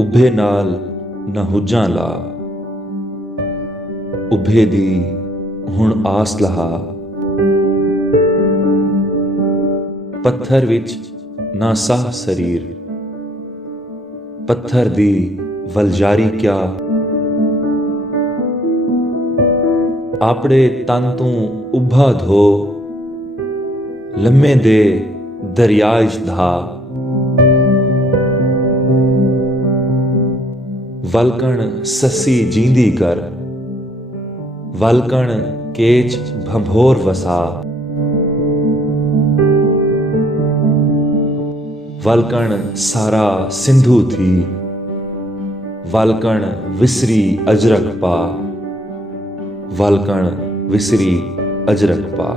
उभे नाल न हुज्जां ला, उभे दी हुण आस लहा। पत्थर विच ना साह शरीर, पत्थर दी वलजारी क्या। आपड़े तन तू उभा धो, लम्मे दे दरियाज धा। वलकण ससी जींदी कर, वलकण केच भंभोर वसा। वलकण सारा सिंधु थी, वलकण विसरी अजरक पा, वलकण विसरी अजरक पा।